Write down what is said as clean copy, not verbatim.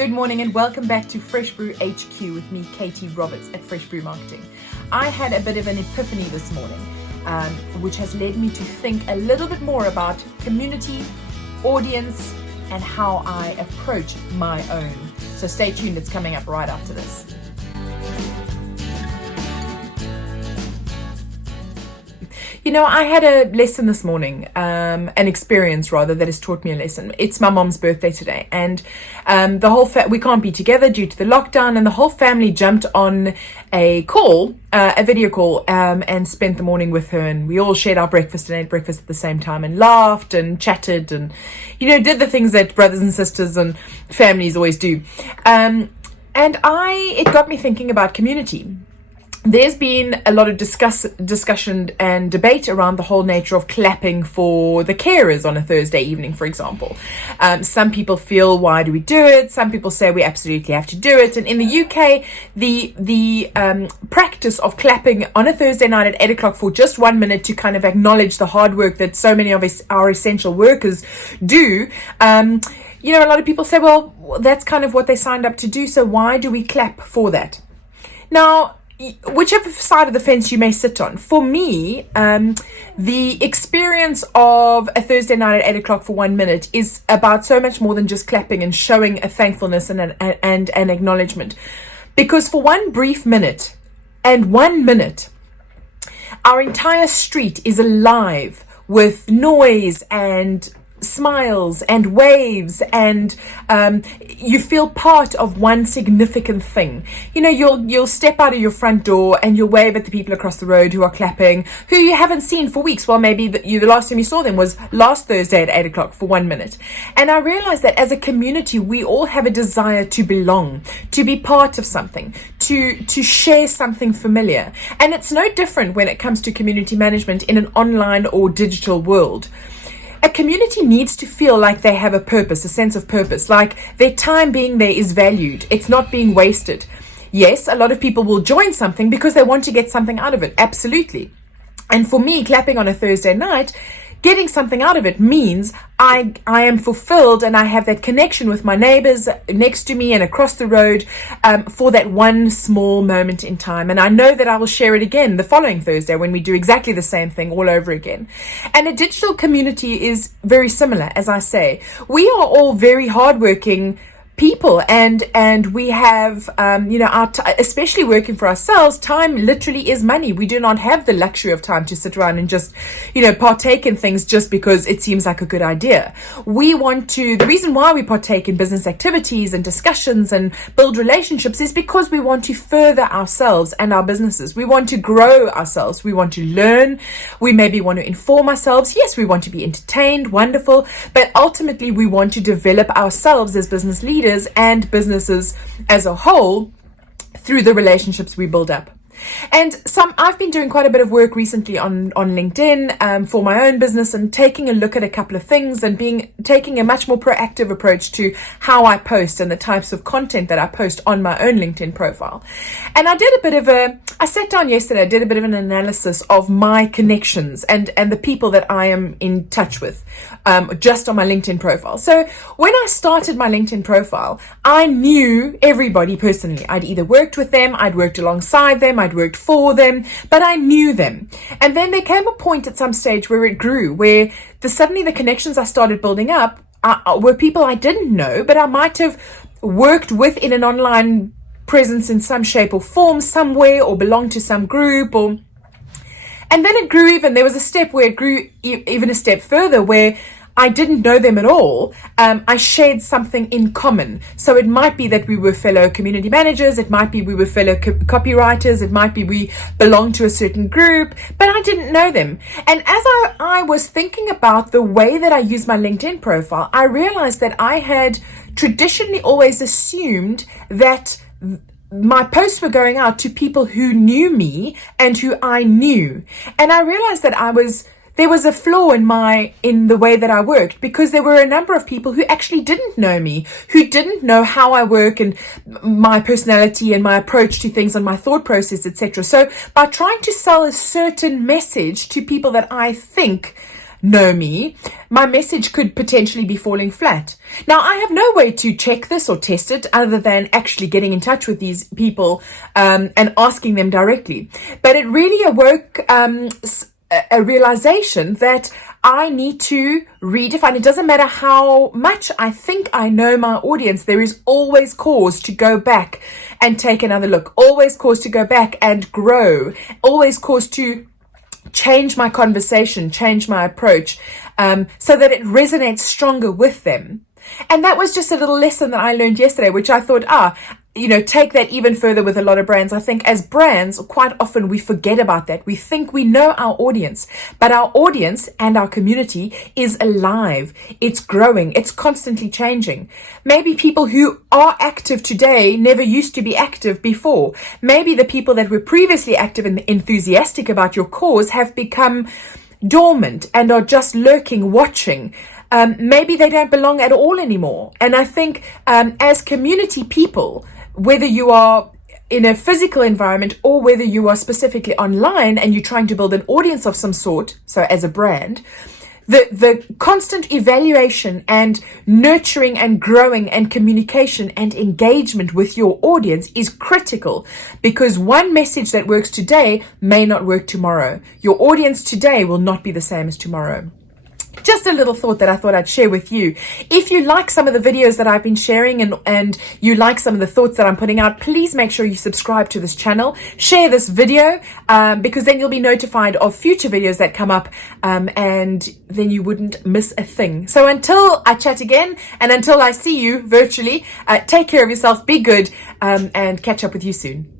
Good morning and welcome back to Fresh Brew HQ with me, Katy Roberts at Fresh Brew Marketing. I had a bit of an epiphany this morning, which has led me to think a little bit more about community, audience, and how I approach my own. So stay tuned, it's coming up right after this. You know, I had a lesson this morning, an experience rather, that has taught me a lesson. It's my mom's birthday today, and the whole we can't be together due to the lockdown, and the whole family jumped on a call, a video call, and spent the morning with her, and we all shared our breakfast and ate breakfast at the same time and laughed and chatted and, you know, did the things that brothers and sisters and families always do. And it got me thinking about community. There's been a lot of discussion and debate around the whole nature of clapping for the carers on a Thursday evening, for example. Some people feel, why do we do it? Some people say we absolutely have to do it. And in the UK, the practice of clapping on a Thursday night at 8 o'clock for just 1 minute to kind of acknowledge the hard work that so many of our essential workers do, you know, a lot of people say, well, that's kind of what they signed up to do, so why do we clap for that? Now, whichever side of the fence you may sit on, for me, the experience of a Thursday night at 8 o'clock for 1 minute is about so much more than just clapping and showing a thankfulness and an acknowledgement. Because for one brief minute, and 1 minute, our entire street is alive with noise and smiles and waves, and you feel part of one significant thing. You know, you'll step out of your front door and you'll wave at the people across the road who are clapping, who you haven't seen for weeks. Well, maybe the last time you saw them was last Thursday at 8 o'clock for 1 minute. And I realized that as a community, we all have a desire to belong, to be part of something, to share something familiar. And it's no different when it comes to community management in an online or digital world. A community needs to feel like they have a purpose, a sense of purpose, like their time being there is valued. It's not being wasted. Yes, a lot of people will join something because they want to get something out of it. Absolutely. And for me, clapping on a Thursday night, getting something out of it means I am fulfilled and I have that connection with my neighbors next to me and across the road for that one small moment in time. And I know that I will share it again the following Thursday when we do exactly the same thing all over again. And a digital community is very similar, as I say. We are all very hardworking people, and we have you know, especially working for ourselves, time literally is money. We do not have the luxury of time to sit around and just, you know, partake in things just because it seems like a good idea. The reason why we partake in business activities and discussions and build relationships is because we want to further ourselves and our businesses. We want to grow ourselves. We want to learn. We maybe want to inform ourselves. Yes, we want to be entertained, wonderful, but ultimately we want to develop ourselves as business leaders and businesses as a whole through the relationships we build up. And I've been doing quite a bit of work recently on LinkedIn for my own business, and taking a look at a couple of things and taking a much more proactive approach to how I post and the types of content that I post on my own LinkedIn profile. And I sat down yesterday, I did a bit of an analysis of my connections and the people that I am in touch with just on my LinkedIn profile. So when I started my LinkedIn profile, I knew everybody personally. I'd either worked with them, I'd worked alongside them, I'd worked for them, but I knew them. And then there came a point at some stage where it grew, where suddenly the connections I started building up were people I didn't know, but I might have worked with in an online presence in some shape or form somewhere, or belonged to some group, and then it grew there was a step where it grew even a step further, where I didn't know them at all. I shared something in common. So it might be that we were fellow community managers. It might be we were fellow copywriters. It might be we belonged to a certain group, but I didn't know them. And as I was thinking about the way that I use my LinkedIn profile, I realized that I had traditionally always assumed that my posts were going out to people who knew me and who I knew. And I realized that there was a flaw in the way that I worked, because there were a number of people who actually didn't know me, who didn't know how I work and my personality and my approach to things and my thought process, etc. So by trying to sell a certain message to people that I think know me, my message could potentially be falling flat. Now, I have no way to check this or test it other than actually getting in touch with these people and asking them directly. But it really awoke a realization that I need to redefine. It doesn't matter how much I think I know my audience, there is always cause to go back and take another look, always cause to go back and grow, always cause to change my conversation, change my approach, so that it resonates stronger with them. And that was just a little lesson that I learned yesterday, which I thought, take that even further with a lot of brands. I think as brands, quite often we forget about that. We think we know our audience, but our audience and our community is alive. It's growing. It's constantly changing. Maybe people who are active today never used to be active before. Maybe the people that were previously active and enthusiastic about your cause have become dormant and are just lurking, watching. Maybe they don't belong at all anymore. And I think as community people, whether you are in a physical environment or whether you are specifically online and you're trying to build an audience of some sort, so as a brand, the constant evaluation and nurturing and growing and communication and engagement with your audience is critical, because one message that works today may not work tomorrow. Your audience today will not be the same as tomorrow. Just a little thought that I thought I'd share with you. If you like some of the videos that I've been sharing and you like some of the thoughts that I'm putting out, please make sure you subscribe to this channel. Share this video because then you'll be notified of future videos that come up and then you wouldn't miss a thing. So until I chat again and until I see you virtually, take care of yourself, be good, and catch up with you soon.